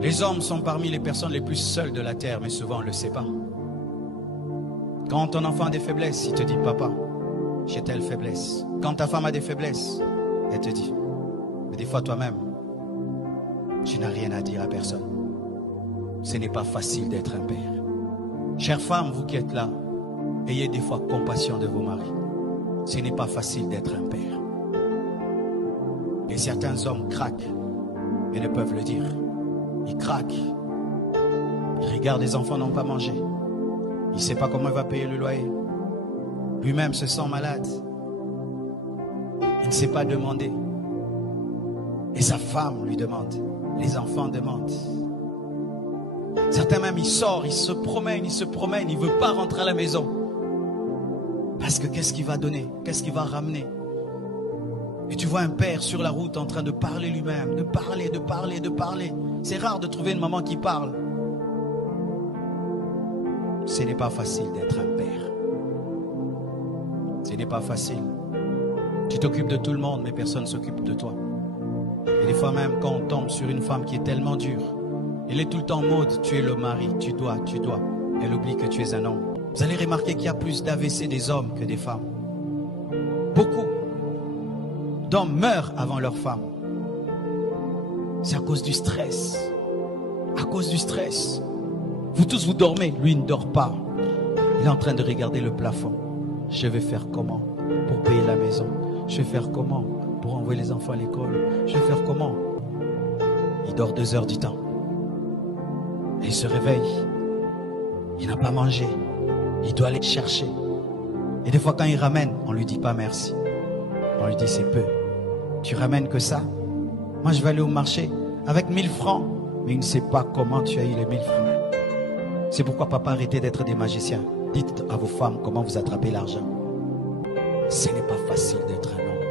Les hommes sont parmi les personnes les plus seules de la terre, mais souvent on ne le sait pas. Quand ton enfant a des faiblesses, il te dit, papa, j'ai telle faiblesse. Quand ta femme a des faiblesses, elle te dit. Mais des fois toi-même, tu n'as rien à dire à personne. Ce n'est pas facile d'être un père. Chères femmes, vous qui êtes là, ayez des fois compassion de vos maris. Ce n'est pas facile d'être un père. Et certains hommes craquent, mais ne peuvent le dire. Ils craquent. Ils regardent les enfants n'ont pas mangé. Il ne sait pas comment il va payer le loyer. Lui-même se sent malade. Il ne sait pas demander. Et sa femme lui demande. Les enfants demandent. Certains même, il sort, il se promène, il ne veut pas rentrer à la maison. Parce que qu'est-ce qu'il va donner? Qu'est-ce qu'il va ramener? Et tu vois un père sur la route en train de parler lui-même, de parler. C'est rare de trouver une maman qui parle. Ce n'est pas facile d'être un père. Ce n'est pas facile. Tu t'occupes de tout le monde, mais personne ne s'occupe de toi. Et des fois même, quand on tombe sur une femme qui est tellement dure, elle est tout le temps en mode, tu es le mari, tu dois. Elle oublie que tu es un homme. Vous allez remarquer qu'il y a plus d'AVC des hommes que des femmes. Beaucoup d'hommes meurent avant leur femme. C'est à cause du stress. À cause du stress. Vous tous, vous dormez. Lui, il ne dort pas. Il est en train de regarder le plafond. Je vais faire comment pour payer la maison? Je vais faire comment pour envoyer les enfants à l'école? Je vais faire comment? Il dort 2 heures du temps. Et il se réveille. Il n'a pas mangé. Il doit aller chercher. Et des fois, quand il ramène, on ne lui dit pas merci. On lui dit c'est peu. Tu ramènes que ça? Moi, je vais aller au marché avec 1000 francs. Mais il ne sait pas comment tu as eu les 1000 francs. C'est pourquoi papa, arrêtez d'être des magiciens. Dites à vos femmes comment vous attrapez l'argent. Ce n'est pas facile d'être un homme.